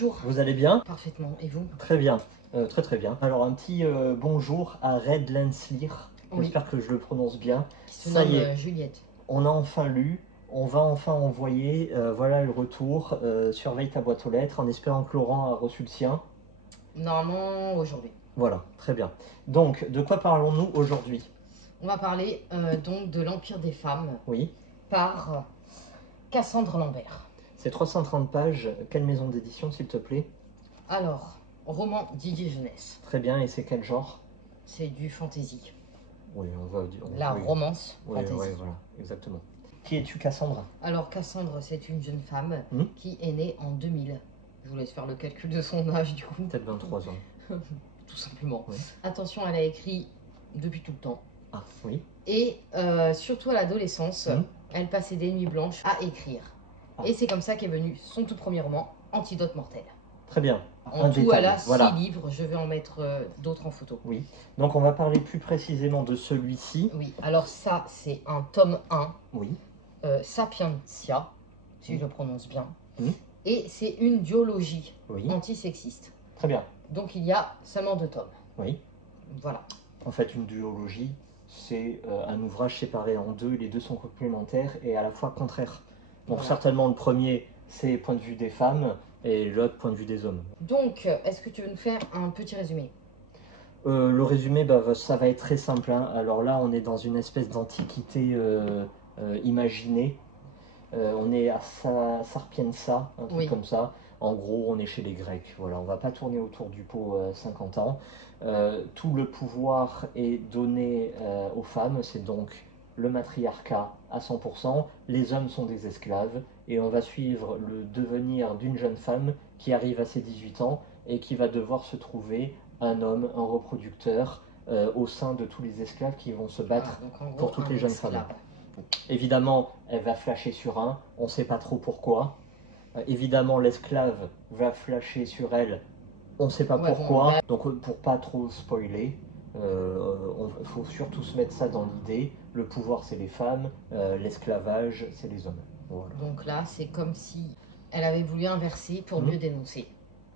Bonjour. Vous allez bien? Parfaitement. Et vous? Très bien, très très bien. Alors un petit bonjour à Red Lenslear, Oui. j'espère que je le prononce bien. Qui se Ça nomme y est, Juliette. on a enfin lu, on va enfin envoyer, voilà le retour. Surveille ta boîte aux lettres en espérant que Laurent a reçu le sien. Normalement aujourd'hui. Voilà, très bien. Donc, de quoi parlons-nous aujourd'hui? On va parler donc de l'Empire des femmes Oui, par Cassandre Lambert. c'est 330 pages. Quelle maison d'édition, s'il te plaît? Alors, roman Didier Jeunesse. Très bien, et c'est quel genre? C'est du fantasy. Oui, on va dire. La oui. romance Oui, fantasy. oui, voilà, exactement. Qui es-tu, Cassandre? Alors Cassandre, c'est une jeune femme Hmm qui est née en 2000. Je vous laisse faire le calcul de son âge du coup. Peut-être 23 ans. Tout simplement. Oui. Attention, elle a écrit depuis tout le temps. Ah, oui. Et surtout à l'adolescence, elle passait des nuits blanches à écrire. Ah. Et c'est comme ça qu'est venu son tout premier roman, Antidote mortel. Très bien. En tout, elle a 6 voilà. livres, je vais en mettre d'autres en photo. Oui. Donc on va parler plus précisément de celui-ci. Oui, alors ça, c'est un tome 1, Oui. Sapientia, si je le prononce bien. Mm. Et c'est une duologie Oui. antisexiste. Très bien. Donc il y a seulement 2 tomes. Oui. Voilà. En fait, une duologie, c'est un ouvrage séparé en deux. Les deux sont complémentaires et à la fois contraires. Donc Voilà. certainement le premier, c'est point de vue des femmes et l'autre, point de vue des hommes. Donc, est-ce que tu veux nous faire un petit résumé? Le résumé, ça va être très simple, hein. Alors là, on est dans une espèce d'antiquité imaginée. On est à Sarpienza, un truc comme ça. En gros, on est chez les Grecs. Voilà, on va pas tourner autour du pot 50 ans. Tout le pouvoir est donné aux femmes, c'est donc le matriarcat à 100%. Les hommes sont des esclaves et on va suivre le devenir d'une jeune femme qui arrive à ses 18 ans et qui va devoir se trouver un homme, un reproducteur au sein de tous les esclaves qui vont se battre pour toutes les jeunes femmes. Évidemment, elle va flasher sur un, on ne sait pas trop pourquoi. Évidemment, l'esclave va flasher sur elle, on ne sait pas pourquoi. Donc, pour pas trop spoiler, il faut surtout se mettre ça dans l'idée. Le pouvoir, c'est les femmes, l'esclavage, c'est les hommes. Voilà. Donc là, c'est comme si elle avait voulu inverser pour mieux dénoncer.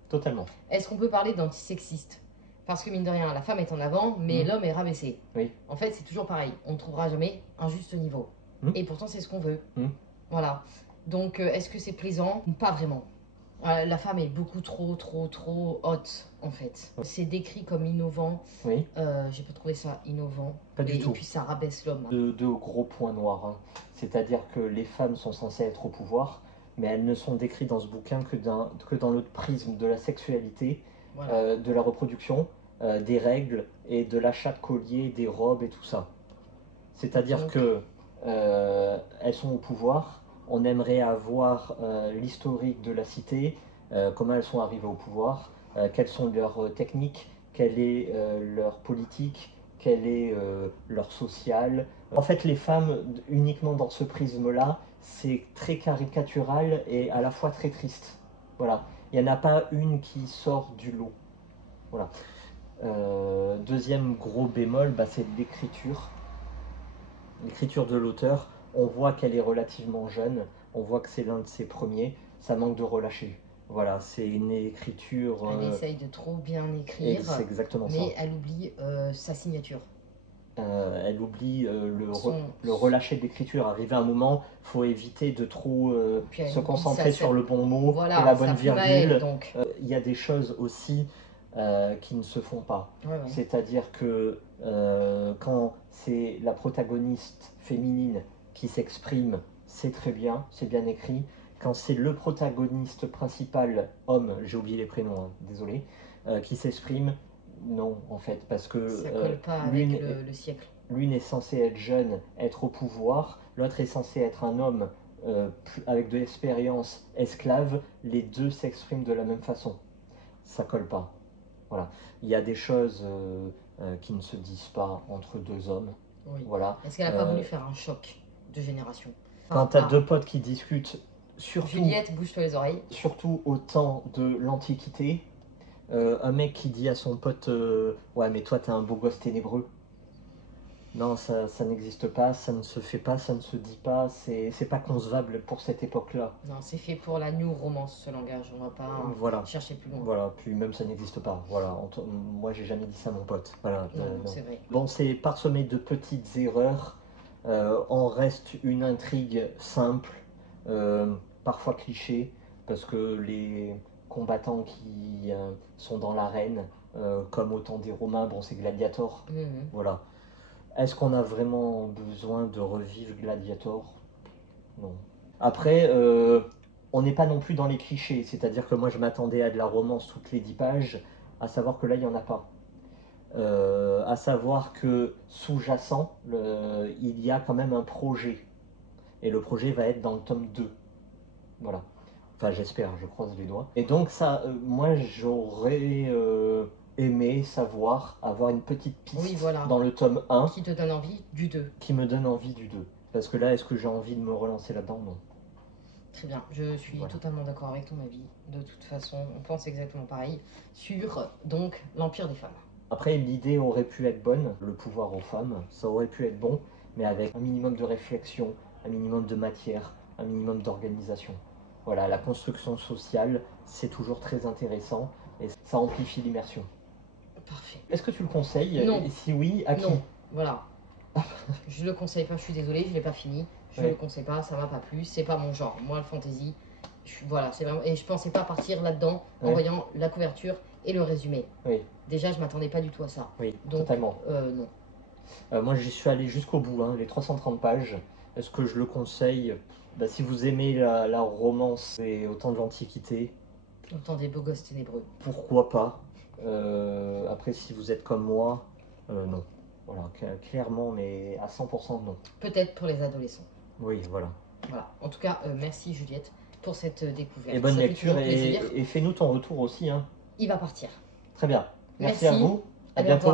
Totalement. Est-ce qu'on peut parler d'antisexiste? Parce que mine de rien, la femme est en avant, mais l'homme est rabaissé. Oui. En fait, c'est toujours pareil. On ne trouvera jamais un juste niveau. Et pourtant, c'est ce qu'on veut. Voilà. Donc, est-ce que c'est plaisant? Pas vraiment. La femme est beaucoup trop haute, en fait. C'est décrit comme innovant. Oui. J'ai pas trouvé ça innovant. Pas du tout. Et puis, ça rabaisse l'homme. Deux gros points noirs. Hein. C'est-à-dire que les femmes sont censées être au pouvoir, mais elles ne sont décrites dans ce bouquin que dans le prisme de la sexualité, voilà. De la reproduction, des règles et de l'achat de colliers, des robes et tout ça. C'est-à-dire que elles sont au pouvoir, on aimerait avoir l'historique de la cité, comment elles sont arrivées au pouvoir, quelles sont leurs techniques, quelle est leur politique, quel est leur social. En fait, les femmes, uniquement dans ce prisme-là, c'est très caricatural et à la fois très triste. Voilà. Il n'y en a pas une qui sort du lot. Voilà. Deuxième gros bémol, c'est l'écriture. L'écriture de l'auteur, on voit qu'elle est relativement jeune, on voit que c'est l'un de ses premiers, ça manque de relâcher. Voilà, c'est une écriture... Elle essaye de trop bien écrire, c'est exactement ça. Mais elle oublie sa signature. Elle oublie le relâcher de l'écriture. Arrivé à un moment, il faut éviter de trop se concentrer sur le bon mot, voilà, et la bonne virgule. Il y a des choses aussi qui ne se font pas. C'est-à-dire que quand c'est la protagoniste féminine qui s'exprime, c'est très bien, c'est bien écrit. Quand c'est le protagoniste principal, homme, j'ai oublié les prénoms, hein, désolé, qui s'exprime, non, en fait, parce que ça colle pas avec le siècle. L'une est censée être jeune, être au pouvoir, l'autre est censé être un homme avec de l'expérience, esclave. Les deux s'expriment de la même façon. Ça colle pas. Voilà. Il y a des choses qui ne se disent pas entre deux hommes. Oui. Voilà. Est-ce qu'elle n'a pas voulu faire un choc de génération? Quand tu as deux potes qui discutent, surtout... Juliette, bouge-toi les oreilles. Surtout au temps de l'Antiquité, un mec qui dit à son pote ouais mais toi t'es un beau gosse ténébreux. Non, ça n'existe pas, ça ne se fait pas, ça ne se dit pas, c'est pas concevable pour cette époque-là. Non, c'est fait pour la new romance, ce langage, on va pas chercher plus loin. Voilà, puis même ça n'existe pas. Voilà, moi j'ai jamais dit ça à mon pote. Voilà, non, c'est vrai. Bon, c'est parsemé de petites erreurs. En reste une intrigue simple, parfois cliché, parce que les combattants qui sont dans l'arène, comme au temps des Romains, bon, c'est Gladiator. Voilà. Est-ce qu'on a vraiment besoin de revivre Gladiator? Non. Après, on n'est pas non plus dans les clichés, c'est-à-dire que moi je m'attendais à de la romance toutes les 10 pages, à savoir que là il n'y en a pas. À savoir que sous-jacent, il y a quand même un projet. Et le projet va être dans le tome 2. Voilà. Enfin, j'espère, je croise les doigts. Et donc, ça, moi, j'aurais aimé savoir, avoir une petite piste dans le tome 1. Qui te donne envie du 2. Qui me donne envie du 2. Parce que là, est-ce que j'ai envie de me relancer là-dedans? Non. Très bien, je suis totalement d'accord avec ton avis. De toute façon, on pense exactement pareil sur, donc, l'Empire des femmes. Après, l'idée aurait pu être bonne, le pouvoir aux femmes, ça aurait pu être bon, mais avec un minimum de réflexion, un minimum de matière, un minimum d'organisation. Voilà, la construction sociale, c'est toujours très intéressant et ça amplifie l'immersion. Parfait. Est-ce que tu le conseilles? Non. Et si oui, à qui? Non, voilà. Je le conseille pas, je suis désolée, je l'ai pas fini. Je le conseille pas, ça m'a pas plu, c'est pas mon genre. Moi, le fantasy, voilà, c'est vraiment. Et je pensais pas partir là-dedans en voyant la couverture et le résumé. Oui. Déjà, je m'attendais pas du tout à ça. Oui, donc, totalement. Non. Moi, j'y suis allé jusqu'au bout, hein, les 330 pages. Est-ce que je le conseille? Si vous aimez la romance et au temps de l'Antiquité. Au temps des beaux gosses ténébreux. Pourquoi pas? Après, si vous êtes comme moi, non. Voilà, clairement, mais à 100% non. Peut-être pour les adolescents. Oui, voilà. Voilà. En tout cas, merci Juliette pour cette découverte. Et bonne lecture et fais-nous ton retour aussi. Hein. Il va partir. Très bien. Merci à vous. À bientôt.